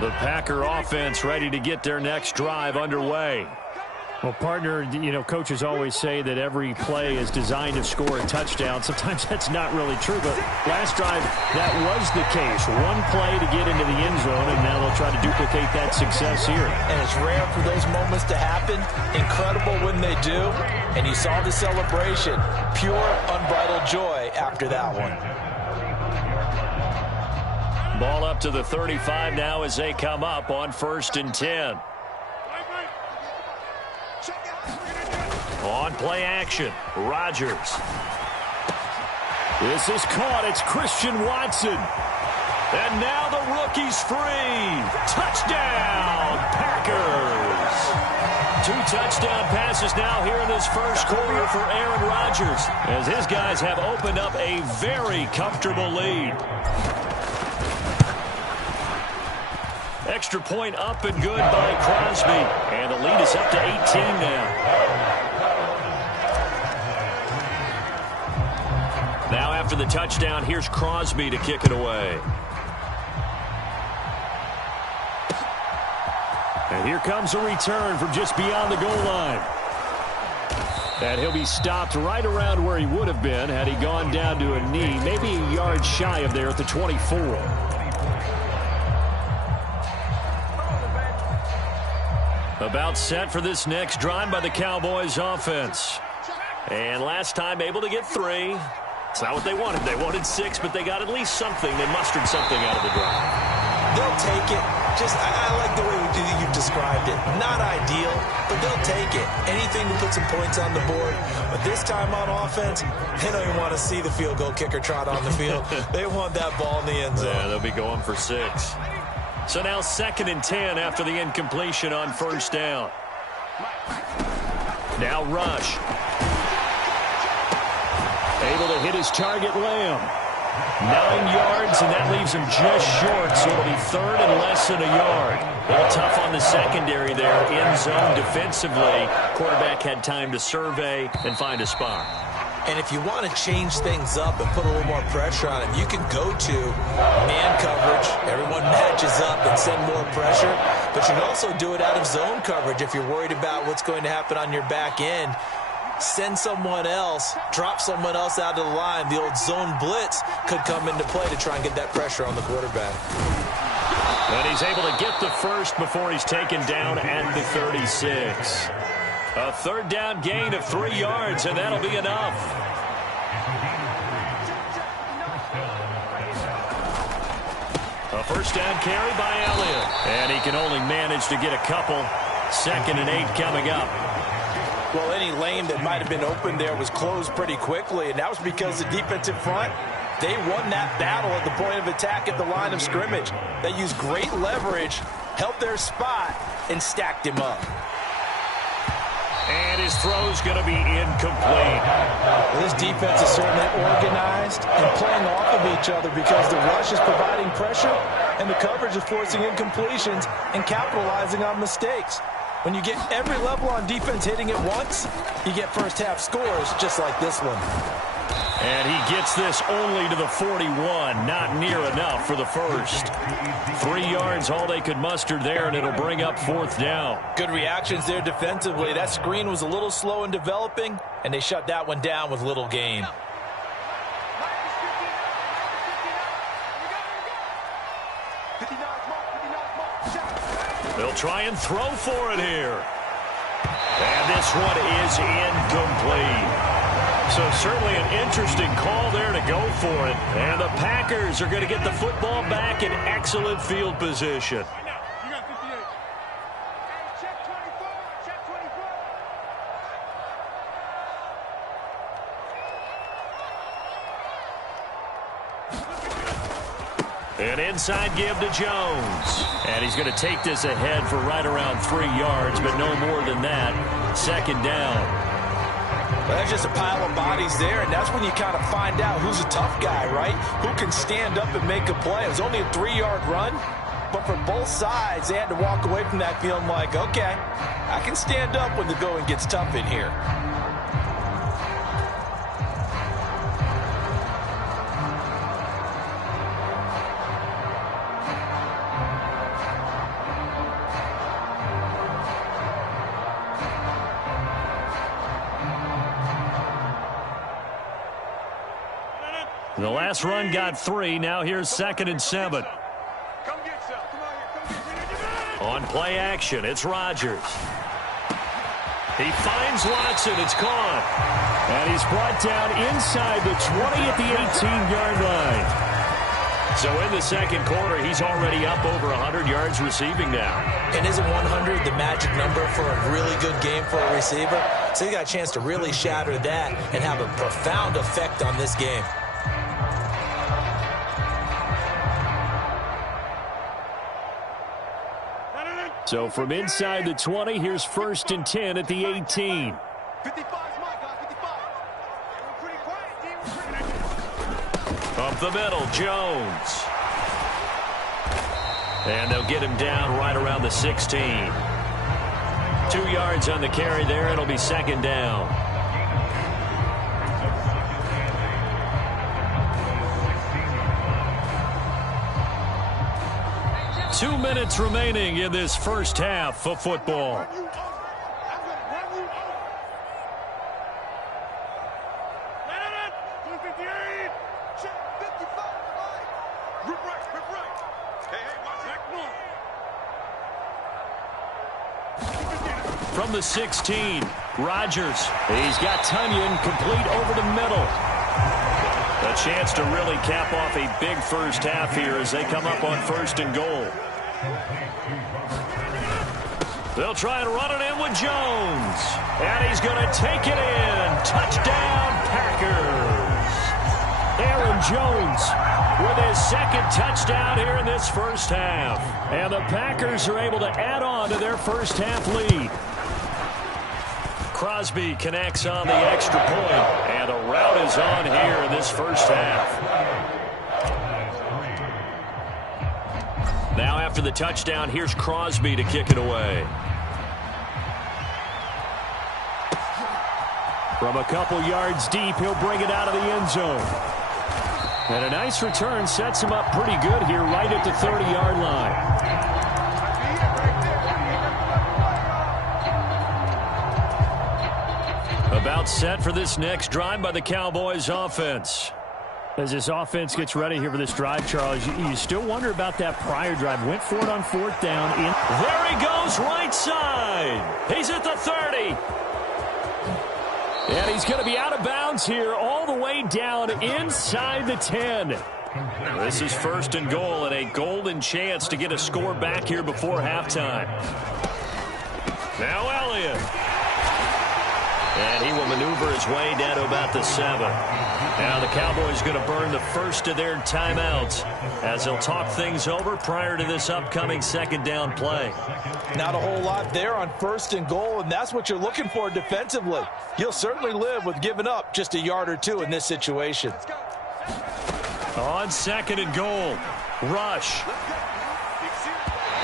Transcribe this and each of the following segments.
The Packer offense ready to get their next drive underway. Well, partner, coaches always say that every play is designed to score a touchdown. Sometimes that's not really true, but last drive, that was the case. One play to get into the end zone, and now they'll try to duplicate that success here. And it's rare for those moments to happen. Incredible when they do. And you saw the celebration. Pure, unbridled joy after that one. Ball up to the 35 now as they come up on 1st and 10. On play action, Rodgers. This is caught. It's Christian Watson. And now the rookie's free. Touchdown, Packers. 2 touchdown passes now here in this first quarter for Aaron Rodgers, as his guys have opened up a very comfortable lead. Extra point up and good by Crosby. And the lead is up to 18 now. Now after the touchdown, here's Crosby to kick it away. And here comes a return from just beyond the goal line. And he'll be stopped right around where he would have been had he gone down to a knee, maybe a yard shy of there at the 24. About set for this next drive by the Cowboys offense. And last time able to get 3. It's not what they wanted. They wanted 6, but they got at least something. They mustered something out of the drive. They'll take it. I like the way you described it. Not ideal, but they'll take it. Anything to put some points on the board. But this time on offense, they don't even want to see the field goal kicker trot on the field. They want that ball in the end zone. Yeah, they'll be going for 6. So now 2nd and 10 after the incompletion on 1st down. Now Rush. Able to hit his target, Lamb. 9 yards, and that leaves him just short, so it'll be 3rd and less than a yard. A little tough on the secondary there, in zone defensively. Quarterback had time to survey and find a spot. And if you want to change things up and put a little more pressure on him, you can go to man coverage. Everyone matches up and send more pressure. But you can also do it out of zone coverage if you're worried about what's going to happen on your back end. Send someone else, drop someone else out of the line. The old zone blitz could come into play to try and get that pressure on the quarterback. And he's able to get the first before he's taken down at the 36. A 3rd down gain of 3 yards, and that'll be enough. A 1st down carry by Elliott. And he can only manage to get a couple. 2nd and 8 coming up. Well, any lane that might have been open there was closed pretty quickly, and that was because the defensive front, they won that battle at the point of attack at the line of scrimmage. They used great leverage, held their spot, and stacked him up. And his throw's going to be incomplete. This defense is certainly organized and playing off of each other because the rush is providing pressure and the coverage is forcing incompletions and capitalizing on mistakes. When you get every level on defense hitting at once, you get first-half scores just like this one. And he gets this only to the 41, not near enough for the first. 3 yards, all they could muster there, and it'll bring up 4th down. Good reactions there defensively. That screen was a little slow in developing, and they shut that one down with little gain. They'll try and throw for it here. And this one is incomplete. So certainly an interesting call there to go for it. And the Packers are going to get the football back in excellent field position. An inside give to Jones. And he's going to take this ahead for right around 3 yards, but no more than that. 2nd down. Well, there's just a pile of bodies there, and that's when you kind of find out who's a tough guy, right? Who can stand up and make a play. It was only a 3-yard run, but for both sides, they had to walk away from that feeling like, okay, I can stand up when the going gets tough in here. The last run got 3. Now here's 2nd and 7. On play action, it's Rodgers. He finds Watson. It's caught. And he's brought down inside the 20 at the 18-yard line. So in the second quarter, he's already up over 100 yards receiving now. And isn't 100 the magic number for a really good game for a receiver? So he got a chance to really shatter that and have a profound effect on this game. So from inside the 20, here's 1st and 10 at the 18. Up the middle, Jones. And they'll get him down right around the 16. 2 yards on the carry there. It'll be 2nd down. Two minutes remaining in this first half of football. From the 16, Rodgers. He's got Tunyon complete over the middle. A chance to really cap off a big first half here as they come up on 1st and goal. They'll try and run it in with Jones. And he's going to take it in. Touchdown, Packers. Aaron Jones with his 2nd touchdown here in this first half. And the Packers are able to add on to their first half lead. Crosby connects on the extra point, and a rout is on here in this first half. Now after the touchdown, here's Crosby to kick it away. From a couple yards deep, he'll bring it out of the end zone. And a nice return sets him up pretty good here right at the 30-yard line. About set for this next drive by the Cowboys offense. As this offense gets ready here for this drive, Charles, you still wonder about that prior drive. Went for it on 4th down. There he goes, right side. He's at the 30. And he's going to be out of bounds here all the way down inside the 10. This is 1st and goal and a golden chance to get a score back here before halftime. Now Elliott. And he will maneuver his way down to about the 7. Now the Cowboys going to burn the first of their timeouts as they'll talk things over prior to this upcoming 2nd down play. Not a whole lot there on 1st and goal, and that's what you're looking for defensively. You'll certainly live with giving up just a yard or 2 in this situation. On 2nd and goal, rush.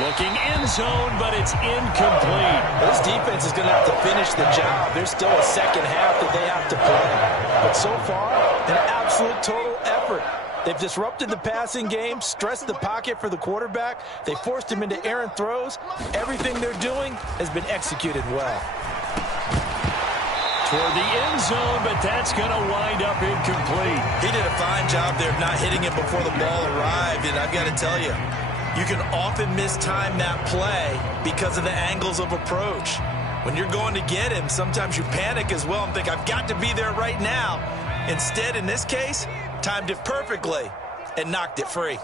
Looking end zone, but it's incomplete. This defense is going to have to finish the job. There's still a second half that they have to play. But so far, an absolute total effort. They've disrupted the passing game, stressed the pocket for the quarterback. They forced him into errant throws. Everything they're doing has been executed well. Toward the end zone, but that's going to wind up incomplete. He did a fine job there of not hitting it before the ball arrived, and I've got to tell you, you can often mistime that play because of the angles of approach. When you're going to get him, sometimes you panic as well and think, I've got to be there right now. Instead, in this case, timed it perfectly and knocked it free.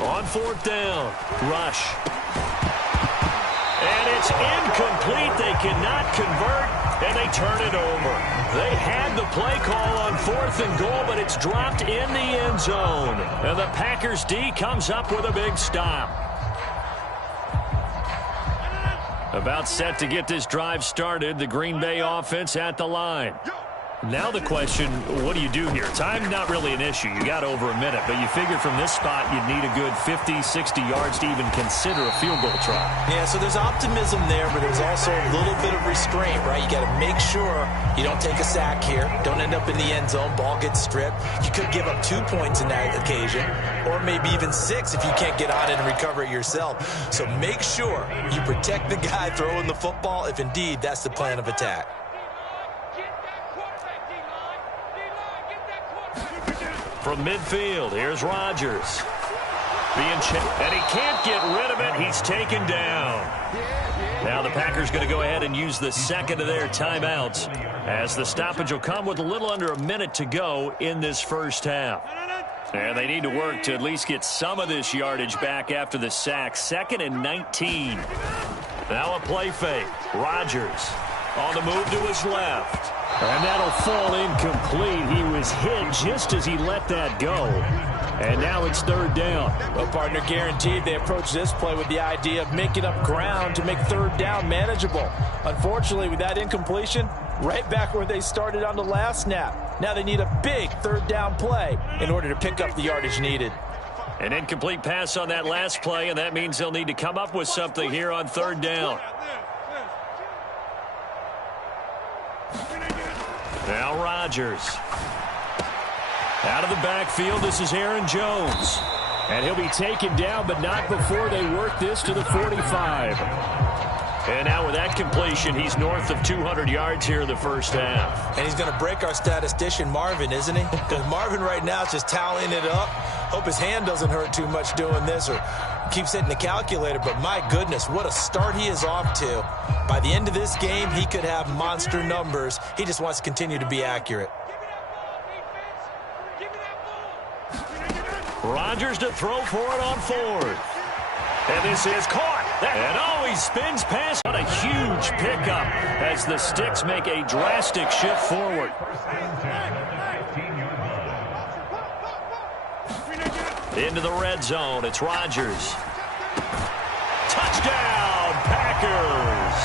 On 4th down, rush. And it's incomplete. They cannot convert, and they turn it over. They had the play call on 4th and goal, but it's dropped in the end zone. And the Packers D comes up with a big stop. About set to get this drive started, the Green Bay offense at the line. Now the question, what do you do here? Time, not really an issue. You got over a minute, but you figure from this spot you'd need a good 50, 60 yards to even consider a field goal try. Yeah, so there's optimism there, but there's also a little bit of restraint, right? You got to make sure you don't take a sack here. Don't end up in the end zone. Ball gets stripped. You could give up 2 points in that occasion, or maybe even 6 if you can't get on it and recover it yourself. So make sure you protect the guy throwing the football if indeed that's the plan of attack. From midfield, here's Rodgers. And he can't get rid of it. He's taken down. Now the Packers going to go ahead and use the second of their timeouts as the stoppage will come with a little under a minute to go in this first half. And they need to work to at least get some of this yardage back after the sack. 2nd and 19. Now a play fake. Rodgers on the move to his left. And that'll fall incomplete. He was hit just as he let that go. And now it's 3rd down. Well, partner, guaranteed they approach this play with the idea of making up ground to make 3rd down manageable. Unfortunately, with that incompletion, right back where they started on the last snap. Now they need a big 3rd down play in order to pick up the yardage needed. An incomplete pass on that last play, and that means they'll need to come up with something here on 3rd down. Now Rodgers. Out of the backfield, this is Aaron Jones. And he'll be taken down, but not before they work this to the 45. And now with that completion, he's north of 200 yards here in the first half. And he's going to break our statistician, Marvin, isn't he? Because Marvin right now is just tallying it up. Hope his hand doesn't hurt too much doing this or keeps hitting the calculator. But my goodness, what a start he is off to. By the end of this game, he could have monster numbers. He just wants to continue to be accurate. Rodgers to throw for it on 4th. And this is caught. And he spins past. What a huge pickup as the Sticks make a drastic shift forward. Into the red zone. It's Rodgers. Touchdown, Packers.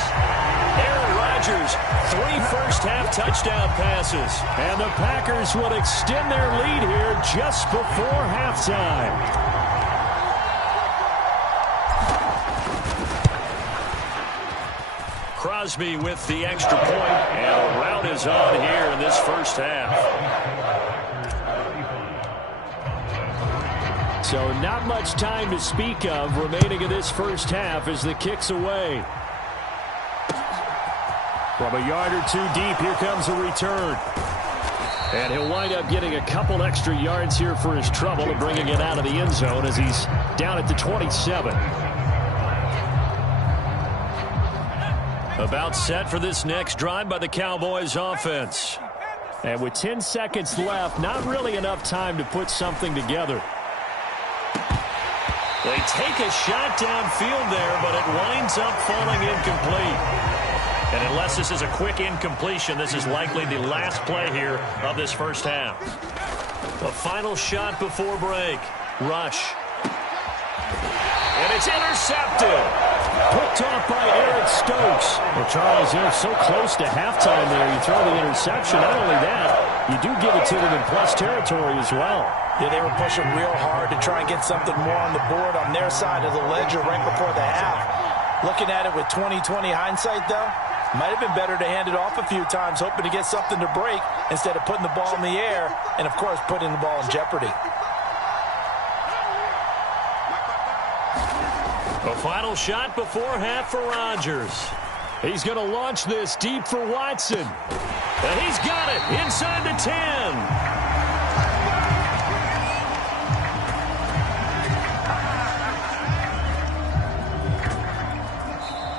Aaron Rodgers, 3 first-half touchdown passes. And the Packers will extend their lead here just before halftime. Crosby with the extra point, and a rout is on here in this first half. So not much time to speak of remaining in this first half as the kick's away. From a yard or 2 deep, here comes a return. And he'll wind up getting a couple extra yards here for his trouble and bringing it out of the end zone as he's down at the 27. About set for this next drive by the Cowboys offense. And with 10 seconds left, not really enough time to put something together. They take a shot downfield there, but it winds up falling incomplete. And unless this is a quick incompletion, this is likely the last play here of this first half. The final shot before break. Rush. And it's intercepted. Picked off by Eric Stokes. Well, Charles, they're so close to halftime there. You throw the interception. Not only that, you do give it to them in plus territory as well. Yeah, they were pushing real hard to try and get something more on the board on their side of the ledger right before the half. Looking at it with 20/20 hindsight, though, might have been better to hand it off a few times, hoping to get something to break instead of putting the ball in the air and, of course, putting the ball in jeopardy. A final shot before half for Rodgers. He's going to launch this deep for Watson. And he's got it inside the 10.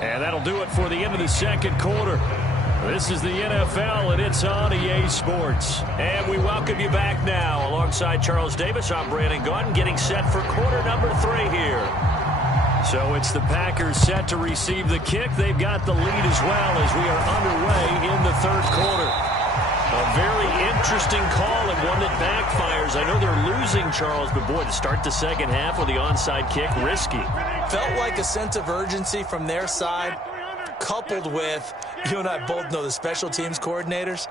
And that'll do it for the end of the second quarter. This is the NFL, and it's on EA Sports. And we welcome you back now. Alongside Charles Davis, I'm Brandon Gaudin, getting set for quarter number 3 here. So it's the Packers set to receive the kick. They've got the lead as well as we are underway in the third quarter. A very interesting call and one that backfires. I know they're losing, Charles, but boy, to start the second half with the onside kick, risky. Felt like a sense of urgency from their side. coupled with, you and I both know the special teams coordinators,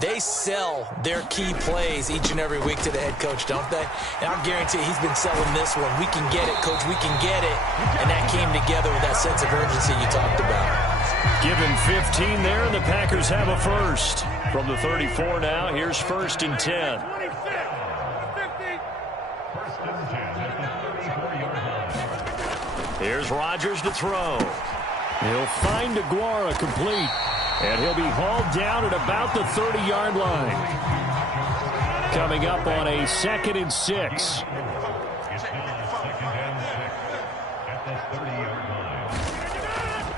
they sell their key plays each and every week to the head coach, don't they? And I guarantee he's been selling this one. We can get it, coach, we can get it. And that came together with that sense of urgency you talked about. Given 15 there, and the Packers have a first. From the 34 now, here's 1st and 10. Here's Rodgers to throw. He'll find DeGuara complete. And he'll be hauled down at about the 30-yard line. Coming up on a 2nd and 6.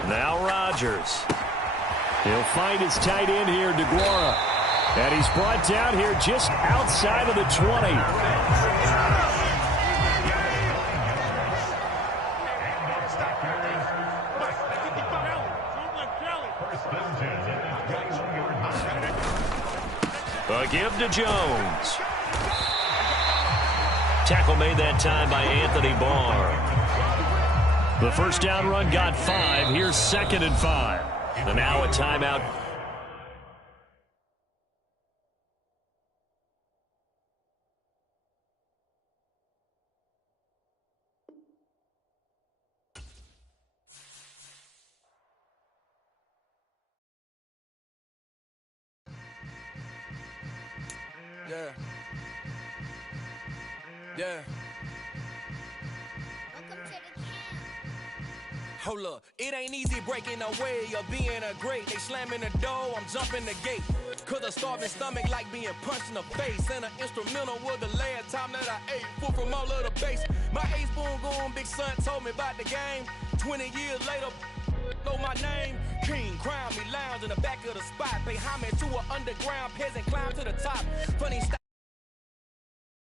Now Rodgers. He'll find his tight end here, DeGuara. And he's brought down here just outside of the 20. A give to Jones. Tackle made that time by Anthony Barr. The first down run got 5. Here's 2nd and 5. And now a timeout. Yeah. Yeah. Hold up, it ain't easy breaking away or being a great. They slamming the door, I'm jumping the gate. Cause a starving stomach like being punched in the face. And an instrumental was the last time that I ate. Food from all of the base. My A-spoon going, big son told me about the game. 20 years later, know my name. King, crown me, lounge in the back of the spot. Pay homage to an underground peasant, climb to the top. Funny style.